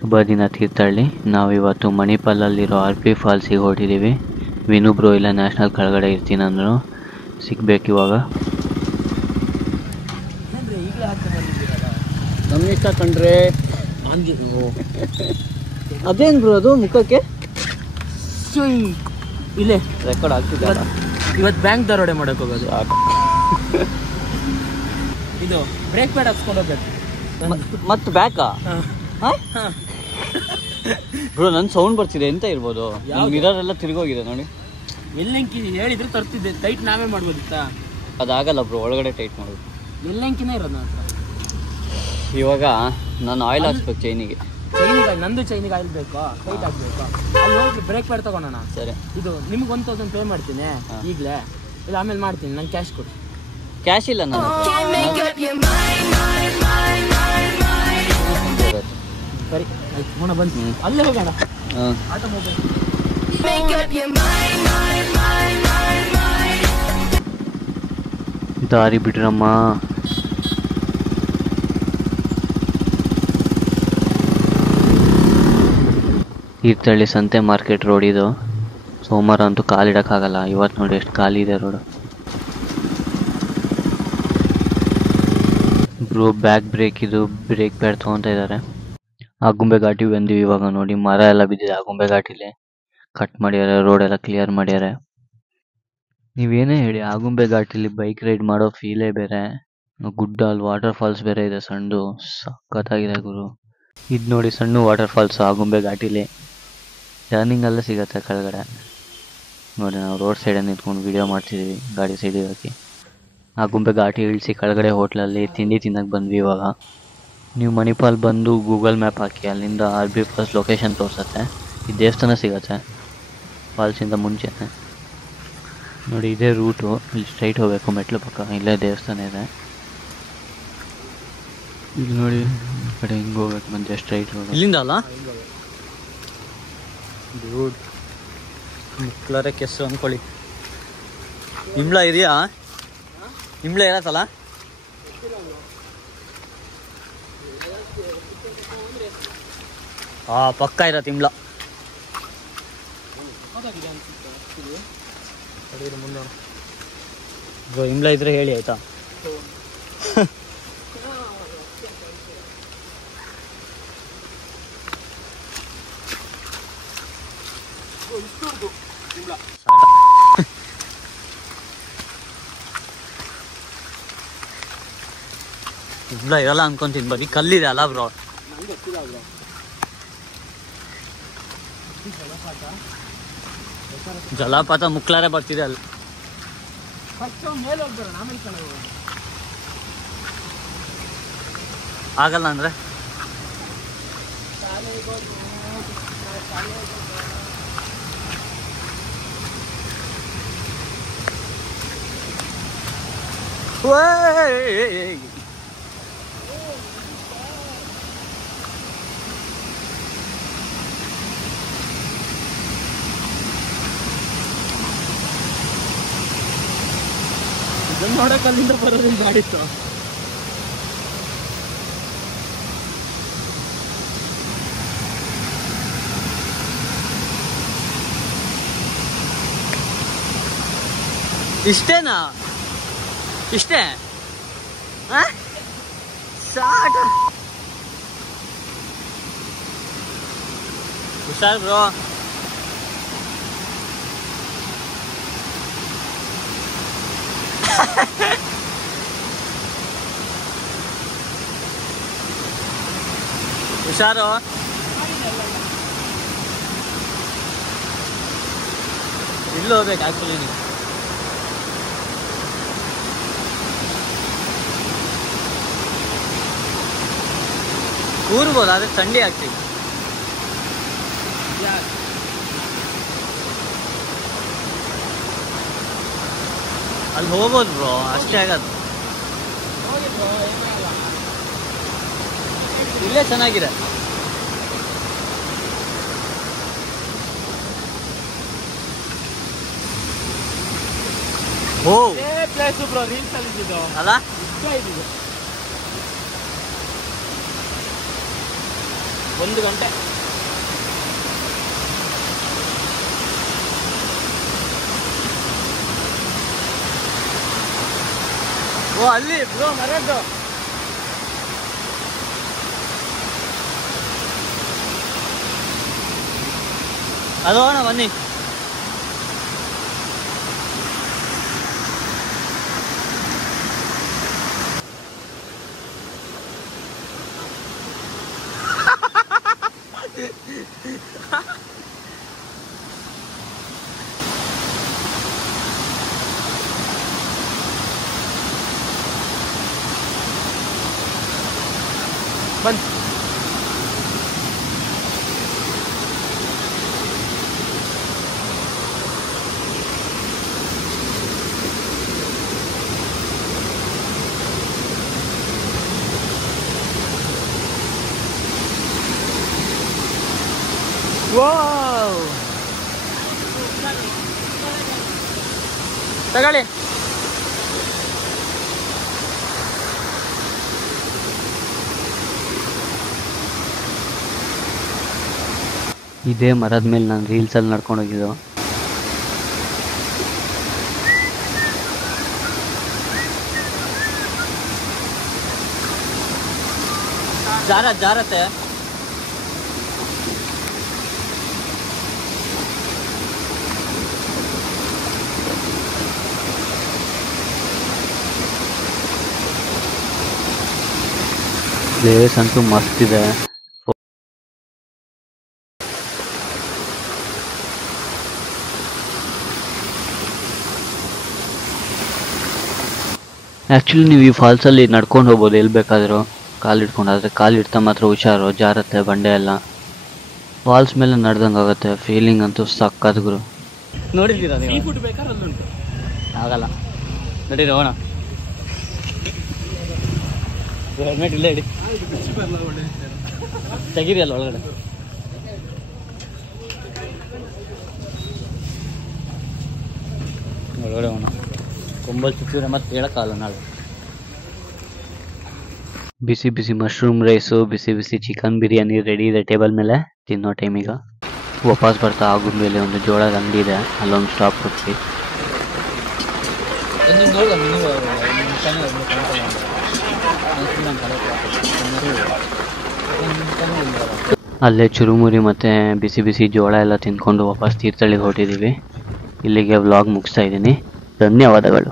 ಶುಭ ದಿನ ತೀರ್ಥಹಳ್ಳಿ. ನಾವಿವತ್ತು ಮಣಿಪಾಲಲ್ಲಿರೋ RP ಫಾಲ್ಸಿಗೆ ಹೊರಟಿದ್ದೀವಿ. Vinu bro ಇಲ್ಲ ನ್ಯಾಷನಲ್ ಕೆಳಗಡೆ ಇರ್ತೀನಿ ಅಂದರು, ಸಿಗ್ಬೇಕು ಇವಾಗ. ನಮ್ಮ ಇಷ್ಟ ಕಂಡ್ರೆ ಅದೇನು ಬ್ರೋ ಅದು ಮುಖಕ್ಕೆ ಇಲ್ಲೇ ರೆಕಾರ್ಡ್ ಆಗ್ತಿದ್ದಲ್ಲ. ಇವತ್ತು ಬ್ಯಾಂಕ್ ದರೋಡೆ ಮಾಡೋಕೆ ಹೋಗೋದು. ಇದು ಬ್ರೇಕ್ ಪ್ಯಾಡ್ ಹಾಕ್ಸ್ಕೊಂಡು ಹೋಗ್ಬೇಕು ಮತ್ತು ಬ್ಯಾಕಾ? ಬ್ರೋ ನನ್ನ ಸೌಂಡ್ ಬರ್ತಿದೆ, ಎಂತ ಇರ್ಬೋದು? ಮಿರರ್ ಎಲ್ಲ ತಿರ್ಗೋಗಿದೆ ನೋಡಿ. ಎಲ್ಲೆಂಕಿ ಹೇಳಿದ್ರೆ ತರ್ತಿದ್ದೆ, ಟೈಟ್ ನಾವೇ ಮಾಡ್ಬೋದಿತ್ತಾ? ಅದಾಗಲ್ಲ ಬ್ರೋ, ಒಳಗಡೆ ಟೈಟ್ ಮಾಡೋದು. ಎಲ್ಲೆಂಕಿನೇ ಇರೋದು ನನ್ನ ಹತ್ರ. ಇವಾಗ ನಾನು ಆಯಿಲ್ ಹಾಕ್ಸ್ಬೇಕು ಚೈನಿಗೆ. ನಂದು ಚೈನಿಗೆ ಆಯಿಲ್ ಬೇಕು, ಟೈಟ್ ಹಾಕ್ಬೇಕು. ಅಲ್ಲಿ ಹೋಗಿ ಬ್ರೇಕ್ ಪ್ಯಾಡ್ ತಗೊಳೋಣ. ಸರಿ, ಇದು ನಿಮ್ಗೆ 1000 ಪೇ ಮಾಡ್ತೀನಿ ಈಗಲೇ, ಇಲ್ಲ ಆಮೇಲೆ ಮಾಡ್ತೀನಿ. ನಂಗೆ ಕ್ಯಾಶ್ ಕೊಡಿ. ಕ್ಯಾಶ್ ಇಲ್ಲ ನಾನು. ಸರಿ ಆಯ್ತು, ಹೋಣ ಬಂದು ಅಲ್ಲೇ ಹೋಗೋಣ. ಆಟೋಮೊಬೈಲ್ ದಾರಿ ಬಿಡ್ರಮ್ಮ. ತೀರ್ಥಹಳ್ಳಿ ಸಂತೆ ಮಾರ್ಕೆಟ್ ರೋಡ್ ಇದು. ಸೋಮವಾರ ಅಂತೂ ಕಾಲಿಡೋಕ್ಕಾಗಲ್ಲ. ಇವತ್ತು ನೋಡಿ ಎಷ್ಟು ಖಾಲಿ ಇದೆ ರೋಡು. ಬ್ರೋ ಬ್ಯಾಕ್ ಬ್ರೇಕ್ ಇದು ಬ್ರೇಕ್ ಪ್ಯಾಡ್ ತೊಗೊತಾ ಇದ್ದಾರೆ. ಆಗುಂಬೆ ಘಾಟಿ ಬಂದಿವಿ ಇವಾಗ. ನೋಡಿ ಮರ ಎಲ್ಲ ಬಿದ್ದಿದೆ ಆಗುಂಬೆ ಘಾಟಿಲಿ. ಕಟ್ ಮಾಡ್ಯಾರೆ, ರೋಡ್ ಎಲ್ಲ ಕ್ಲಿಯರ್ ಮಾಡ್ಯಾರೆ. ನೀವೇನೇ ಹೇಳಿ, ಆಗುಂಬೆ ಘಾಟಿಲಿ ಬೈಕ್ ರೈಡ್ ಮಾಡೋ ಫೀಲೇ ಬೇರೆ. ಗುಡ್ಡ, ಅಲ್ಲಿ ವಾಟರ್ ಫಾಲ್ಸ್ ಬೇರೆ ಇದೆ ಸಣ್ಣದು, ಸಖತ್ತಾಗಿದೆ ಗುರು. ಇದು ನೋಡಿ ಸಣ್ಣ ವಾಟರ್ ಫಾಲ್ಸ್ ಆಗುಂಬೆ ಘಾಟಿಲಿ. ಟರ್ನಿಂಗ್ ಅಲ್ಲೇ ಸಿಗತ್ತೆ ಕೆಳಗಡೆ ನೋಡಿ. ನಾವು ರೋಡ್ ಸೈಡಲ್ಲಿ ನಿಂತ್ಕೊಂಡು ವಿಡಿಯೋ ಮಾಡ್ತಿದ್ದೀವಿ ಗಾಡಿ ಸೈಡಿಗೆ ಹಾಕಿ. ಆಗುಂಬೆ ಘಾಟಿ ಇಳಿಸಿ ಕೆಳಗಡೆ ಹೋಟ್ಲಲ್ಲಿ ತಿಂಡಿ ತಿನ್ನಕ್ಕೆ ಬಂದ್ವಿ ಇವಾಗ. ನೀವು ಮಣಿಪಾಲ್ ಬಂದು ಗೂಗಲ್ ಮ್ಯಾಪ್ ಹಾಕಿ, ಅಲ್ಲಿಂದ RP ಫಾಲ್ಸ್ ಲೊಕೇಶನ್ ತೋರಿಸುತ್ತೆ. ಈ ದೇವಸ್ಥಾನ ಸಿಗತ್ತೆ ಫಾಲ್ಸಿಂದ ಮುಂಚೆ ನೋಡಿ. ಇದೇ ರೂಟು, ಇಲ್ಲಿ ಸ್ಟ್ರೈಟ್ ಹೋಗಬೇಕು ಮೆಟ್ಲು ಪಕ್ಕ. ಇಲ್ಲೇ ದೇವಸ್ಥಾನ ಇದೆ. ಇಲ್ಲಿ ನೋಡಿ ಈ ಕಡೆ ಹಿಂಗೆ ಹೋಗ್ಬೇಕು, ಮುಂಚೆ ಸ್ಟ್ರೈಟ್ ಹೋಗಿ ಇಲ್ಲಿಂದ ಅಲ್ಲ. ಮುಕ್ಲರೆ ಕೆಸ್ಸು ಅಂದ್ಕೊಳ್ಳಿ. ಇಂಬ್ಳ ಇದೆಯಾ? ಇಂಬ್ಳ ಇರತ್ತಲ್ಲ. ಪಕ್ಕ ಇರತ್ತೆ ಇಂಬ್ಳ. ಇಂಬ್ಳ ಇದ್ರೆ ಹೇಳಿ ಆಯ್ತಾ. ಇಂಬ್ಳ ಇರಲ್ಲ ಅನ್ಕೊಂತೀನಿ, ಬರೀ ಕಲ್ಲಿದೆ ಅಲ್ಲ ಬ್ರೋ. ಜಲಪಾತ ಮುಕ್ಲಾರೆ ಬರ್ತಿದೆ ಅಲ್ಲಿ. ಆಗಲ್ಲ ಅಂದ್ರೆ ಇದನ್ನ ನೋಡಕ್ ಅಲ್ಲಿಂದ ಬರೋದಿಲ್ಲ ಮಾಡಿತ್ತು. ಇಷ್ಟೇನಾ? ಇಷ್ಟೇ ಸಾಟ. ಹುಷಾರ್ ಬ್ರೋ. ಹುಷಾರು. ಇಲ್ಲಿ ಹೋಗ್ಬೇಕು ಆಕ್ಚುಲಿ. ನೀವು ಕೂರ್ಬೋದು, ಆದರೆ ಥಂಡಿ ಆಗ್ತೀವಿ. ಅಲ್ಲಿ ಹೋಗ್ಬೋದು ಬ್ರೋ, ಅಷ್ಟೇ ಆಗೋದು. ಇಲ್ಲೇ ಚೆನ್ನಾಗಿದೆ. ಓ ಪ್ಲೇಸ್ ಬ್ರೋ, ರೀಲ್ಸ್ ಅಲ್ಲಿ ಇದ್ದಿದ್ದು. ಅಲ್ಲ, ಇಷ್ಟ. 1 1 ಗಂಟೆ. ಓ ಅಲ್ಲಿ ಬ್ರೋ ಮರದ್ದು. ಅದು ಅಣ್ಣ ಬನ್ನಿ. ಬಂದ್ ತಗೊಳ್ಳಿ. ಇದೇ ಮರದ ಮೇಲೆ ನಾನು ರೀಲ್ಸಲ್ಲಿ ನಡ್ಕೊಂಡು ಹೋಗಿದ್ದು. ಜಾರತ್ತೆ. ಪ್ಲೇಸ್ ಅಂತೂ ಮಸ್ತ್ ಇದೆ. ಆ್ಯಕ್ಚುಲಿ ನೀವು ಈ ಫಾಲ್ಸಲ್ಲಿ ನಡ್ಕೊಂಡು ಹೋಗ್ಬೋದು ಎಲ್ಲಿ ಬೇಕಾದರೂ ಕಾಲಿಡ್ಕೊಂಡು. ಆದರೆ ಕಾಲಿಡ್ತಾ ಮಾತ್ರ ಹುಷಾರು, ಜಾರತ್ತೆ ಬಂಡೆ ಎಲ್ಲ. ಫಾಲ್ಸ್ ಮೇಲೆ ನಡೆದಂಗೆ ಆಗುತ್ತೆ. ಫೀಲಿಂಗ್ ಅಂತೂ ಸಕ್ಕತ್ ಗುರು. ನೋಡಿದ್ದೀರಾ ನೀವು? ಸೀ ಫುಡ್ ಬೇಕಾದ್ರೆ ಅಲ್ಲುಂಟು. ಆಗಲ್ಲ ನಡೀರಿ ಹೋಗೋಣ. ಹೆಲ್ಮೆಟ್ ಇಲ್ಲೇ ಇಡಿ. ತೆಗೀರಿ ಅಲ್ಲ ಒಳಗಡೆ. ಒಳಗಡೆ ಹೋಗೋಣ. ಕೊಂಬಲ್ ಸಿಕ್ಕಿದ್ರೆ ಮತ್ತೆ ಹೇಳೋಕ್ಕಾಗಲ್ಲ ನಾಳೆ. ಬಿಸಿ ಬಿಸಿ ಮಶ್ರೂಮ್ ರೈಸು, ಬಿಸಿ ಬಿಸಿ ಚಿಕನ್ ಬಿರಿಯಾನಿ ರೆಡಿ ಇದೆ ಟೇಬಲ್ ಮೇಲೆ. ತಿನ್ನೋ ಟೈಮಿಗ ವಾಪಸ್ ಬರ್ತಾ ಆಗುಂಬೆಯಲ್ಲಿ ಒಂದು ಜೋಳದ ಅಂಗಡಿ ಇದೆ, ಅಲ್ಲೊಂದು ಸ್ಟಾಪ್ ಕೊಡ್ತೀವಿ. ಅಲ್ಲೇ ಚುರುಮುರಿ ಮತ್ತು ಬಿಸಿ ಬಿಸಿ ಜೋಳ ಎಲ್ಲ ತಿಂದ್ಕೊಂಡು ವಾಪಸ್ ತೀರ್ಥಹಳ್ಳಿಗೆ ಹೊರಟಿದ್ದೀವಿ. ಇಲ್ಲಿಗೆ ವ್ಲಾಗ್ ಮುಗಿಸ್ತಾ ಇದ್ದೀನಿ. ಧನ್ಯವಾದಗಳು.